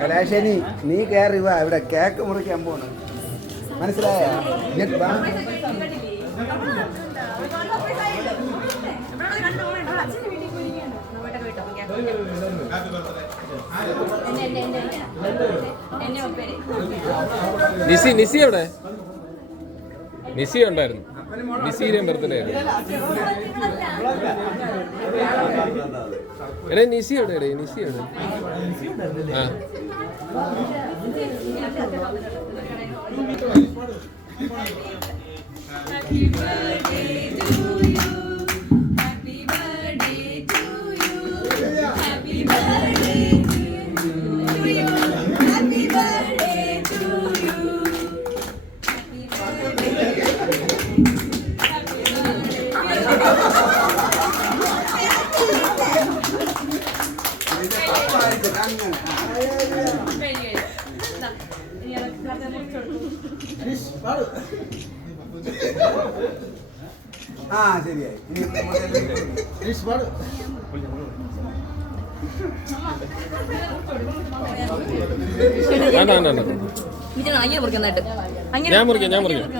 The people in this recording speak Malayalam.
കലാശനി നീ കയറി വാ, ഇവിടെ കേക്ക് മുറിക്കാൻ പോണ്. മനസ്സിലായ? നിസി എവിടെ? നിസി ഉണ്ടായിരുന്നു. നിസിയിലെ ബർത്ത്ഡേ ആയിരുന്നു. എടേ നിസി എവിടെ? നിസി എവിടെ? ആ Happy birthday to you. Happy birthday to you. Happy birthday to you. Happy birthday to you. Happy ആ ശരിയായി. ഞാൻ മുറിക്കാം.